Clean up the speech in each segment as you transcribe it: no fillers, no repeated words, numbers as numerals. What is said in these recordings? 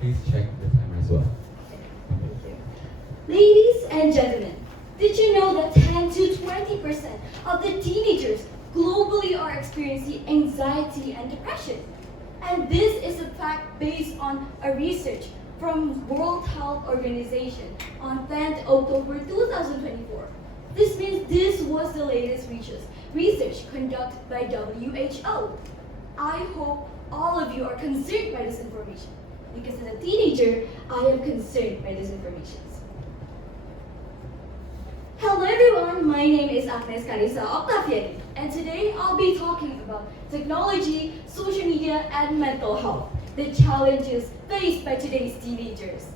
Please check the timer as well. Ladies and gentlemen, did you know that 10 to 20% of the teenagers globally are experiencing anxiety and depression? And this is a fact based on a research from World Health Organization on 10th October 2024. This means this was the latest research conducted by WHO. I hope all of you are concerned by this information because as a teenager, I am concerned by this information. Hello everyone, my name is Agnes Charissa Oktaviani, and today I'll be talking about technology, social media, and mental health, the challenges faced by today's teenagers.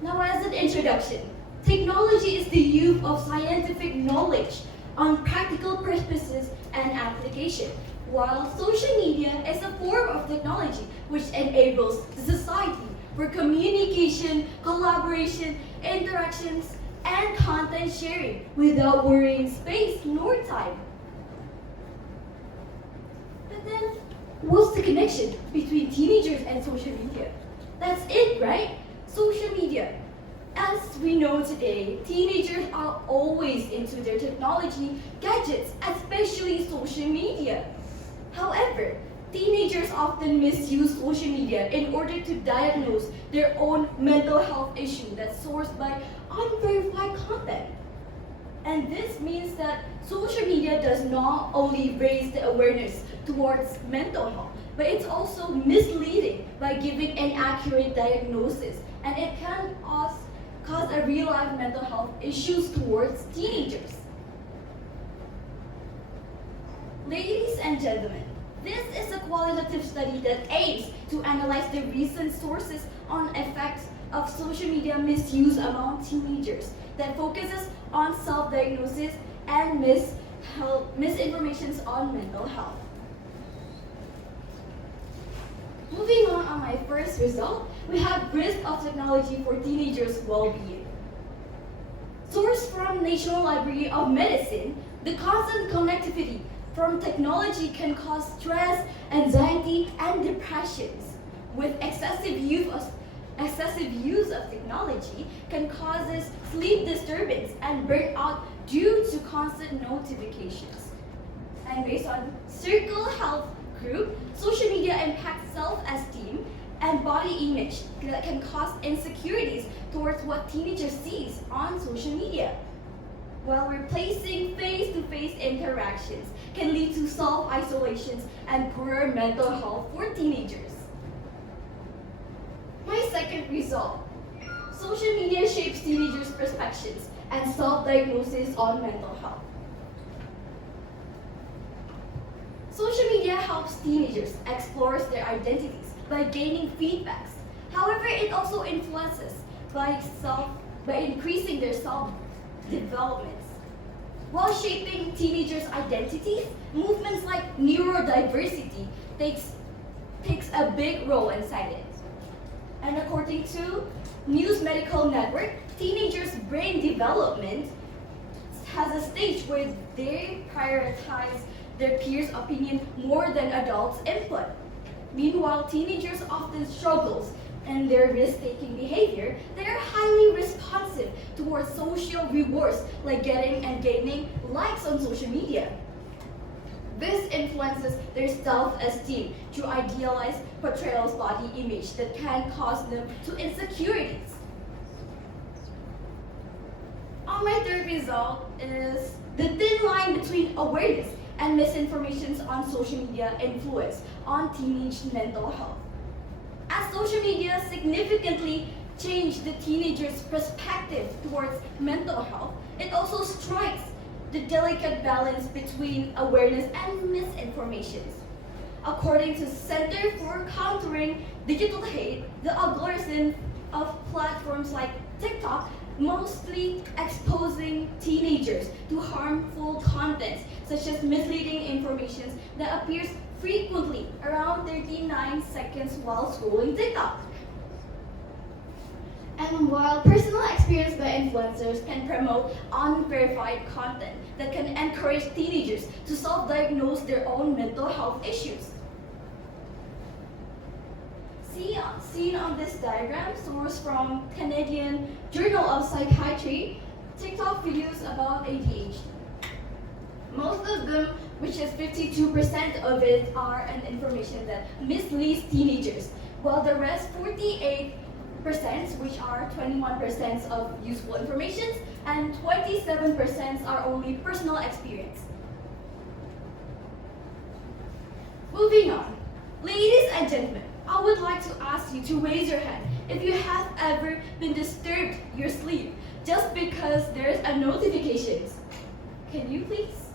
Now as an introduction, technology is the use of scientific knowledge on practical purposes and application, while social media is a form of technology which enables the society for communication, collaboration, interactions, and content sharing without worrying space nor time. But then, what's the connection between teenagers and social media? That's it, right? Social media. As we know today, teenagers are always into their technology, gadgets, especially social media. However, teenagers often misuse social media in order to diagnose their own mental health issue that's sourced by unverified content. And this means that social media does not only raise the awareness towards mental health, but it's also misleading by giving inaccurate diagnosis, and it can cause a real-life mental health issues towards teenagers. Ladies and gentlemen, this is a qualitative study that aims to analyze the recent sources on effects of social media misuse among teenagers that focuses on self-diagnosis and misinformation on mental health. Moving on my first result, we have risk of technology for teenagers' well-being. Sourced from National Library of Medicine, the constant connectivity from technology can cause stress, anxiety, and depressions. With excessive use of technology can cause sleep disturbance and burnout due to constant notifications. And based on Circle Health Group, social media impacts self-esteem and body image that can cause insecurities towards what teenagers sees on social media. While replacing face-to-face interactions can lead to self-isolations and poorer mental health for teenagers. My second result, social media shapes teenagers' perceptions and self-diagnosis on mental health. Social media helps teenagers explore their identities by gaining feedbacks. However, it also influences by increasing their self-developments. While shaping teenagers' identities, movements like neurodiversity takes a big role inside it. And according to News Medical Network, teenagers' brain development has a stage where they prioritize their peers' opinion more than adults' input. Meanwhile, teenagers often struggle in their risk-taking behavior. They are highly responsive towards social rewards like getting and gaining likes on social media. This influences their self-esteem through idealized portrayals body image that can cause them to insecurities. On my third result is the thin line between awareness and misinformation on social media influence on teenage mental health. As social media significantly changed the teenagers' perspective towards mental health, it also strikes the delicate balance between awareness and misinformation. According to Center for Countering Digital Hate, the algorithm of platforms like TikTok mostly exposing teenagers to harmful content such as misleading information that appears frequently around 39 seconds while scrolling TikTok. And while personal experience by influencers can promote unverified content that can encourage teenagers to self-diagnose their own mental health issues. Seen on this diagram, sourced from Canadian Journal of Psychiatry, TikTok videos about ADHD. Most of them, which is 52% of it, are an information that misleads teenagers, while the rest, 48%, which are 21% of useful information, and 27% are only personal experience. Moving on. Ladies and gentlemen, I would like to ask you to raise your hand if you have ever been disturbed your sleep just because there's a notification. Can you please?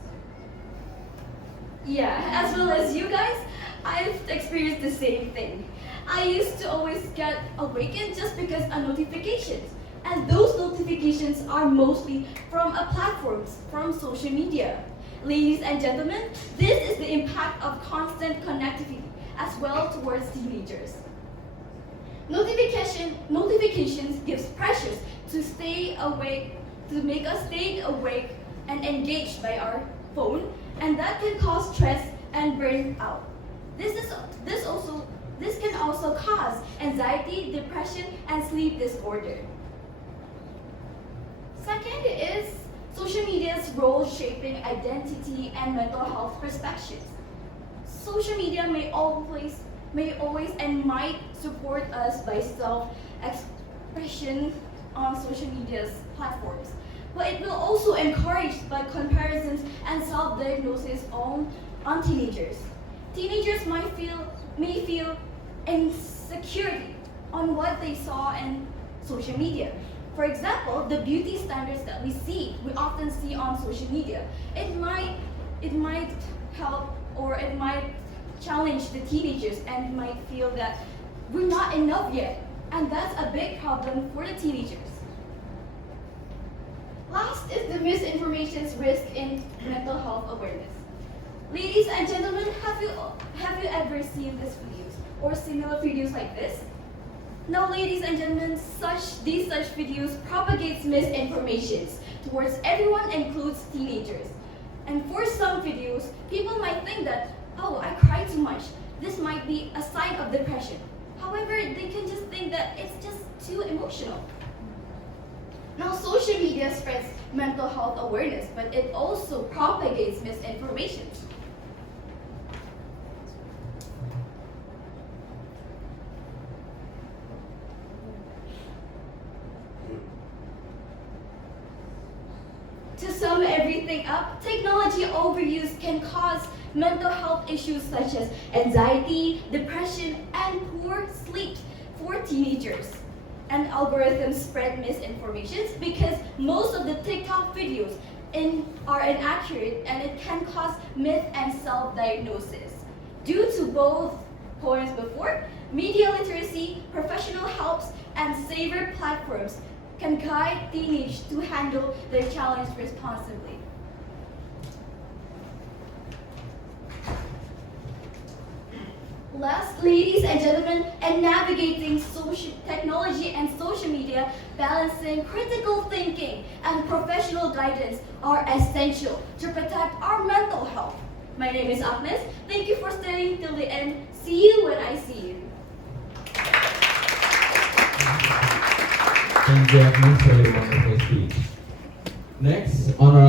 Yeah, as well as you guys, I've experienced the same thing. I used to always get awakened just because of notifications. And those notifications are mostly from platforms, from social media. Ladies and gentlemen, this is the impact of constant connectivity as well towards teenagers. Notifications gives pressures to stay awake, to make us stay awake and engaged by our phone, and that can cause stress and burnout. This can also cause anxiety, depression, and sleep disorder. Second is social media's role shaping identity and mental health perspectives. Social media may always and might support us by self-expression on social media's platforms, but it will also encourage by comparisons and self-diagnosis on teenagers. Teenagers may feel insecurity on what they saw in social media. For example, the beauty standards that we often see on social media, it might help or it might challenge the teenagers and might feel that we're not enough yet, and that's a big problem for the teenagers. Last is the misinformation's risk in mental health awareness. Ladies and gentlemen, have you ever seen these videos or similar videos like this? Now, ladies and gentlemen, these videos propagates misinformations towards everyone, includes teenagers. And for some videos, people might think that, oh, I cry too much. This might be a sign of depression. However, they can just think that it's just too emotional. Now, social media spreads mental health awareness, but it also propagates misinformation. To sum everything up, technology overuse can cause mental health issues such as anxiety, depression, and poor sleep for teenagers. And algorithms spread misinformation because most of the TikTok videos are inaccurate, and it can cause myth and self-diagnosis. Due to both points before, media literacy, professional helps, and safer platforms can guide teenagers to handle their challenge responsibly. Last, ladies and gentlemen, and navigating technology and social media, balancing critical thinking and professional guidance are essential to protect our mental health. My name is Agnes. Thank you for staying till the end. See you when I see you. Thank you, Agnes, for your wonderful speech. Next, on our